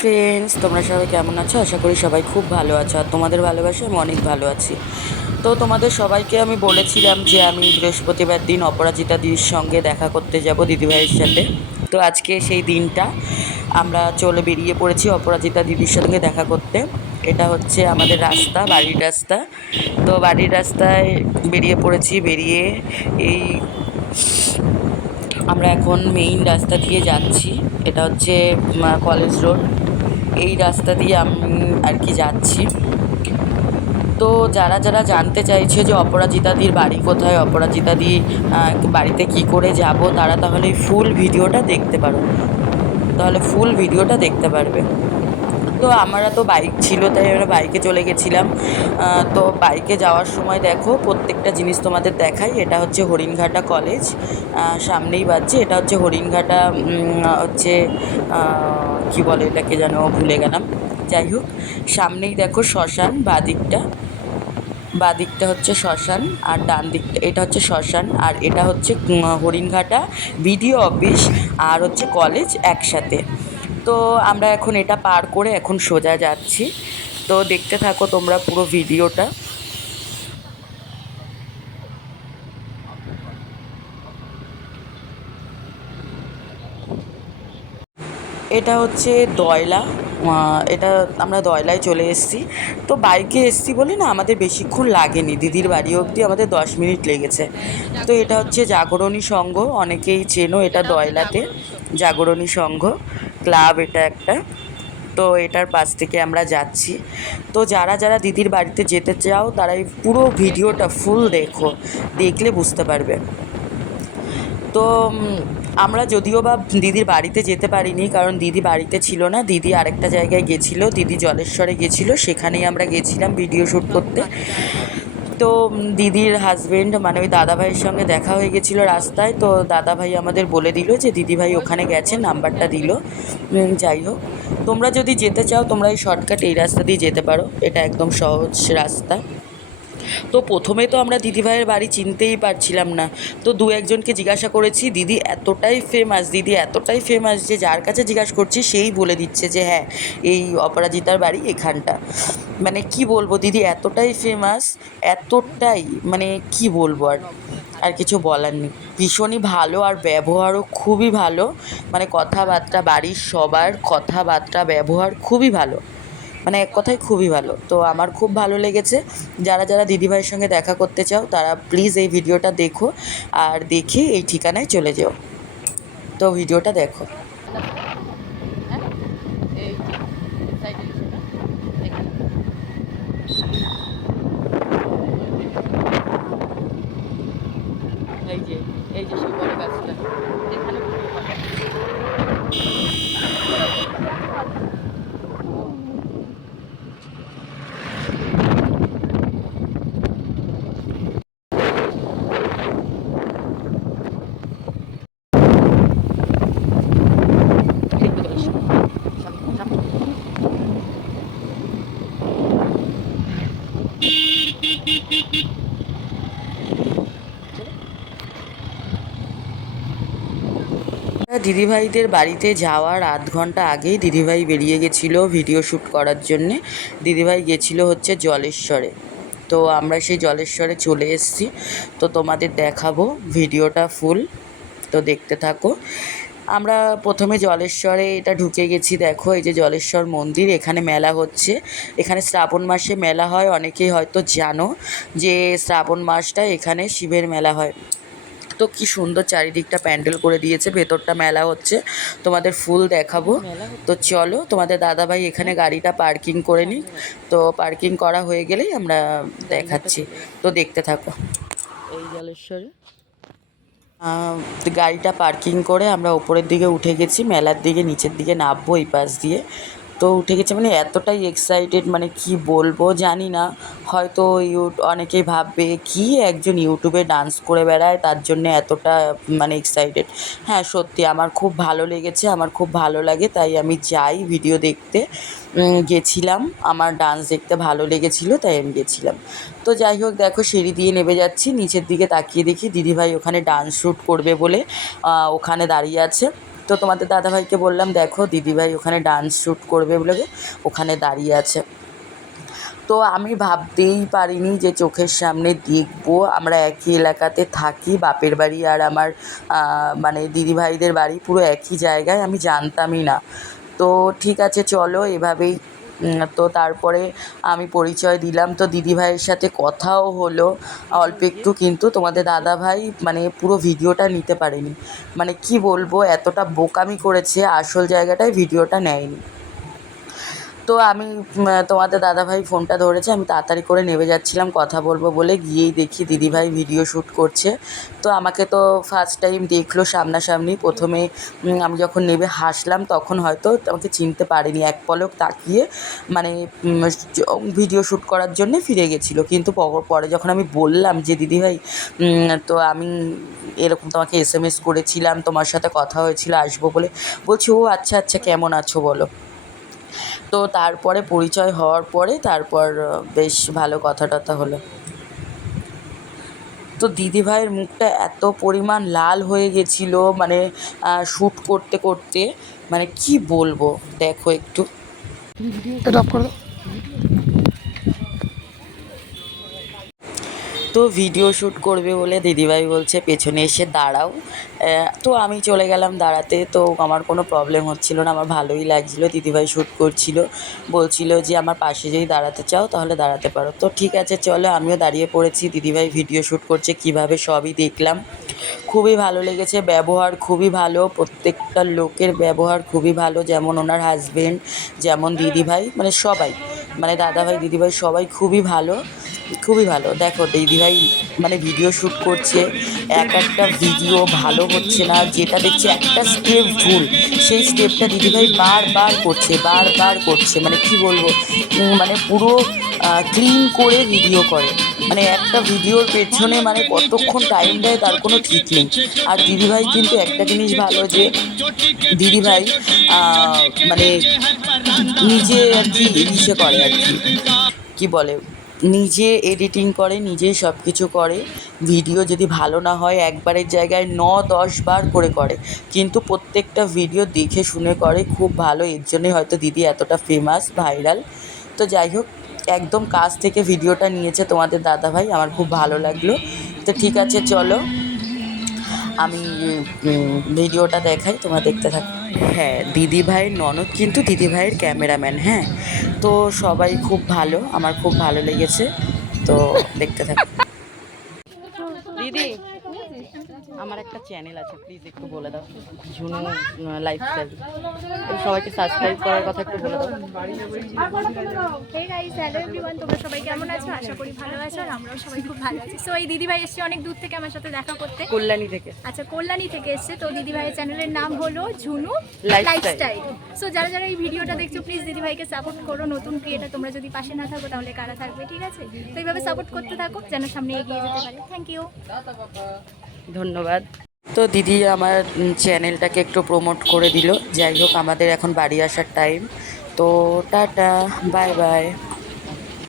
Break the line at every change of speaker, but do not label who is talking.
Friends তোমরা সবাই কেমন আছো? আশা করি সবাই খুব ভালো আছো। আর তোমাদের ভালোবাসা আমি অনেক ভালো আছি। তো তোমাদের সবাইকে আমি বলেছিলাম যে আমি বৃহস্পতিবার দিন অপরাজিতা দিদির সঙ্গে দেখা করতে যাব দিদিভাইয়ের সাথে। তো আজকে সেই দিনটা আমরা চলে বেরিয়ে পড়েছি অপরাজিতা দিদির সঙ্গে দেখা করতে। এটা হচ্ছে আমাদের রাস্তা, বাড়ির রাস্তা। তো বাড়ির রাস্তায় বেরিয়ে পড়েছি, বেরিয়ে এই আমরা এখন মেইন রাস্তা দিয়ে যাচ্ছি। এটা হচ্ছে কলেজ রোড এই রাস্তা দিয়ে আমি আর কি যাচ্ছি। তো যারা যারা জানতে চাইছে যে অপরাজিতাদির বাড়ি কোথায়, অপরাজিতাদি বাড়িতে কি করে যাব, তারা তাহলে ফুল ভিডিওটা দেখতে পারো। তাহলে ফুল ভিডিওটা দেখতে পারবে। তো আমরা তো বাইক ছিল, তাই আমরা বাইকে চলে গেছিলাম। তো বাইকে যাওয়ার সময় দেখো, প্রত্যেকটা জিনিস তোমাদের দেখাই। এটা হচ্ছে হরিণঘাটা কলেজ সামনেই বাজছে। এটা হচ্ছে হরিণঘাটা হচ্ছে কি বলে এটাকে যেন, ভুলে গেলাম। যাই হোক, সামনেই দেখো শ্মশান, বাদিকটা। বাদিকটা হচ্ছে শ্মশান আর ডান দিকটা এটা হচ্ছে শ্মশান আর এটা হচ্ছে হরিণঘাটা। বিডিও অফিস আর হচ্ছে কলেজ একসাথে। তো আমরা এখন এটা পার করে এখন সোজা যাচ্ছি। তো দেখতে থাকো তোমরা পুরো ভিডিওটা। এটা হচ্ছে দয়লা। এটা আমরা দয়লায় চলে এসেছি। তো বাইকে এসেছি বলে না আমাদের বেশিক্ষণ লাগেনি। দিদির বাড়ি অবধি আমাদের দশ মিনিট লেগেছে। তো এটা হচ্ছে জাগরণী সংঘ অনেকেই চেনো এটা দয়লাতে। জাগরণী সংঘ ক্লাব এটা একটা। তো এটার পাশ থেকে আমরা যাচ্ছি। তো যারা যারা দিদির বাড়িতে যেতে চাও, তারা এই পুরো ভিডিওটা ফুল দেখো। দেখলে বুঝতে পারবে। তো আমরা যদিও বা দিদির বাড়িতে যেতে পারিনি, কারণ দিদি বাড়িতে ছিল না। দিদি আরেকটা জায়গায় গেছিল, দিদি জলেশ্বরে গেছিল, সেখানেই আমরা গেছিলাম ভিডিও শ্যুট করতে। তো দিদির হাজবেন্ড মানে ওই দাদাভাইয়ের সঙ্গে দেখা হয়ে গেছিল রাস্তায়, তো দাদাভাই আমাদের বলে দিল যে দিদিভাই ওখানে গেছে নাম্বারটা দিল। যাই হোক। তোমরা যদি যেতে চাও, তোমরা এই শর্টকাট এই রাস্তা দিয়ে যেতে পারো। এটা একদম সহজ রাস্তা। তো প্রথমে তো আমরা দিদিভাইয়ের বাড়ি চিনতেই পারছিলাম না। তো দু একজনকে জিজ্ঞাসা করেছি, দিদি, এতটাই ফেমাস দিদি, এতটাই ফেমাস যে যার কাছে জিজ্ঞাসা করছি, সেই বলে দিচ্ছে যে হ্যাঁ এই অপরাজিতার বাড়ি এখানটা। মানে কি বলব, দিদি, এতটাই ফেমাস এতটাই মানে কি বলব আর আর কিছু বলার নেই। ভীষণই ভালো আর ব্যবহারও খুবই ভালো। মানে কথাবার্তা, বাড়ির সবার কথাবার্তা, ব্যবহার খুবই ভালো। মানে এক কথায় খুবই ভালো। তো আমার খুব ভালো লেগেছে। যারা যারা দিদিভাইয়ের সঙ্গে দেখা করতে চাও, তারা প্লিজ এই ভিডিওটা দেখো আর দেখে এই ঠিকানায় চলে যাও। তো ভিডিওটা দেখো। এই যে এই যে গাছটা এখানে দিদিভাইদের বাড়িতে যাওয়ার আধ ঘণ্টা আগেই দিদিভাই বেরিয়ে গেছিল ভিডিও শ্যুট করার জন্যে। দিদিভাই গেছিল হচ্ছে জলেশ্বরে। তো আমরা সেই জলেশ্বরে চলে এসেছি। তো তোমাদের দেখাবো ভিডিওটা ফুল। তো দেখতে থাকো। আমরা প্রথমে জলেশ্বরে এটা ঢুকে গেছি। দেখো, এই যে জলেশ্বর মন্দির, এখানে মেলা হচ্ছে। এখানে শ্রাবণ মাসে মেলা হয়, অনেকেই হয়তো জানো যে শ্রাবণ মাসটা এখানে শিবের মেলা হয়। তো কি সুন্দর চারিদিকটা প্যান্ডেল করে দিয়েছে ভেতরটা মেলা হচ্ছে। তোমাদের ফুল দেখাবো। তো চলো তোমাদের দাদাভাই এখানে গাড়িটা পার্কিং করে নিই তো পার্কিং করা হয়ে গেলেই আমরা দেখাচ্ছি। তো দেখতে থাকো। এই জলেশ্বরে। গাড়িটা পার্কিং করে আমরা ওপরের দিকে উঠে গেছি। মেলার দিকে নিচের দিকে নামবো এই পাশ দিয়ে। তো উঠে গেছে। মানে এতটাই এক্সাইটেড মানে কি বলব জানি না। হয়তো ইউ অনেকেই ভাববে, কি একজন ইউটিউবে ডান্স করে বেড়ায়, তার জন্য এতটা মানে এক্সাইটেড হ্যাঁ সত্যি আমার খুব ভালো লেগেছে, আমার খুব ভালো লাগে, তাই আমি যাই ভিডিও দেখতে। গেছিলাম, আমার ডান্স দেখতে ভালো লেগেছিলো, তাই আমি গেছিলাম। তো যাই হোক, দেখো সিঁড়ি দিয়ে নেমে যাচ্ছি, নিচের দিকে তাকিয়ে দেখি দিদিভাই ওখানে ডান্স শ্যুট করবে বলে ওখানে দাঁড়িয়ে আছে। তো তোমাদের দাদাভাইকে বললাম, দেখো, দিদিভাই ওখানে ডান্স শ্যুট করবে বলে ওখানে দাঁড়িয়ে আছে। তো আমি ভাবতেই পারিনি যে চোখের সামনে দেখব। আমরা একই এলাকাতে থাকি, বাপের বাড়ি আর আমার মানে দিদিভাইদের বাড়ি পুরো একই জায়গায়, আমি জানতামই না। তো ঠিক আছে, চলো, এভাবেই তো তারপরে আমি পরিচয় দিলাম। তো দিদিভাইয়ের সাথে কথাও হলো। অল্প একটু কিন্তু তোমাদের দাদাভাই মানে পুরো ভিডিওটা নিতে পারেনি। মানে কি বলব, এতটা বোকামি করেছে, আসল জায়গাটায় ভিডিওটা নেয়নি। তো আমি তোমাদের দাদাভাই ফোনটা ধরেছে, আমি তাড়াতাড়ি করে নেমে যাচ্ছিলাম, কথা বলব বলে গিয়েই দেখি দিদিভাই ভিডিও শ্যুট করছে। তো আমাকে তো ফার্স্ট টাইম দেখল সামনাসামনি, প্রথমে আমি যখন নেবে হাসলাম তখন হয়তো আমাকে চিনতে পারেনি, এক পলক তাকিয়ে মানে ভিডিও শ্যুট করার জন্য ফিরে গেছিল। কিন্তু পরে যখন আমি বললাম যে, দিদিভাই তো আমি এরকম তোমাকে এস এম এস করেছিলাম, তোমার সাথে কথা হয়েছিল, আসব বলে, বলছি, ও আচ্ছা আচ্ছা কেমন আছো বলো? তো তারপরে পরিচয় হওয়ার পরে তারপর বেশ ভালো কথা টথা হলো। তো দিদিভাইয়ের মুখটা এত পরিমাণ লাল হয়ে গেছিল মানে শ্যুট করতে করতে মানে কি বলব, দেখো একটু।
এটা অফ করে দাও
তো ভিডিও শ্যুট করবে বলে দিদিভাই বলছে, পেছনে এসে দাঁড়াও। তো আমি চলে গেলাম দাঁড়াতে। তো আমার কোনো প্রবলেম হচ্ছিল না, আমার ভালোই লাগছিল। দিদিভাই শ্যুট করছিল, বলছিল যে, আমার পাশে যদি দাঁড়াতে চাও, তাহলে দাঁড়াতে পারো। তো ঠিক আছে, চলো, আমিও দাঁড়িয়ে পড়েছি। দিদিভাই ভিডিও শ্যুট করছে, কীভাবে সবই দেখলাম। খুবই ভালো লেগেছে, ব্যবহার খুবই ভালো, প্রত্যেকটা লোকের ব্যবহার খুবই ভালো, যেমন ওনার হাজবেন্ড যেমন দিদিভাই মানে সবাই মানে দাদাভাই, দিদিভাই সবাই খুবই ভালো। খুবই ভালো। দেখো দিদিভাই মানে ভিডিও শ্যুট করছে, এক একটা ভিডিও ভালো হচ্ছে না, যেটা দেখছে একটা স্টেপ ভুল, সেই স্টেপটা দিদিভাই বারবার করছে বারবার করছে। মানে কি বলব মানে পুরো ক্লিন করে ভিডিও করে। মানে একটা ভিডিওর পেছনে মানে কতক্ষণ টাইম দেয় তার কোনো ঠিক নেই। আর দিদিভাই কিন্তু একটা জিনিস ভালো যে দিদিভাই মানে নিজে আর কি ইসে করে আর কি। কী বলে? নিজে এডিটিং করে, নিজেই সব কিছু করে। ভিডিও যদি ভালো না হয়, একবারের জায়গায় ন দশ বার করে করে। কিন্তু প্রত্যেকটা ভিডিও দেখে শুনে করে, খুব ভালো। এর জন্যই হয়তো দিদি এতটা ফেমাস ভাইরাল তো যাই হোক, একদম কাছ থেকে ভিডিওটা নিয়েছে তোমাদের দাদাভাই, আমার খুব ভালো লাগল। তো ঠিক আছে, চলো। আমি ভিডিওটা দেখাই, তোমরা দেখতে থাকো। হ্যাঁ দিদি দিদিভাইয়ের ননদ কিন্তু দিদি ভাইয়ের ক্যামেরাম্যান হ্যাঁ। তো সবাই খুব ভালো, আমার খুব ভালো লেগেছে। তো দেখতে থাকো দিদি আমার একটা চ্যানেল আছে প্লিজ একটু বলে দাও। ঝুনু লাইফস্টাইল সবাইকে সাবস্ক্রাইব করার কথা একটু বলে দাও।
তোমরা সবাই কেমন আছো? আশা করি ভালো আছো আর আমরাও সবাই খুব ভালো আছি। সো এই দিদিভাই এসছে অনেক দূর থেকে আমার সাথে দেখা করতে।
কল্যাণী থেকে।
আচ্ছা কল্যাণী থেকে এসছে। তো দিদিভাইয়ের চ্যানেলের নাম হলো ঝুনু. লাইফস্টাইল সো যারা যারা এই ভিডিওটা দেখছ প্লিজ দিদিভাইকে সাপোর্ট করো। নতুন ক্রিয়েটার তোমরা যদি পাশে না থাকো তাহলে কারা থাকবে? ঠিক আছে? তো এইভাবে সাপোর্ট করতে থাকো যেন সামনে এগিয়ে যেতে পারে। থ্যাংক ইউ
ধন্যবাদ। তো দিদি আমার চ্যানেলটাকে একটু প্রমোট করে দিল। যাই হোক, আমাদের এখন বাড়ি আসার টাইম তো টাটা বাই বাই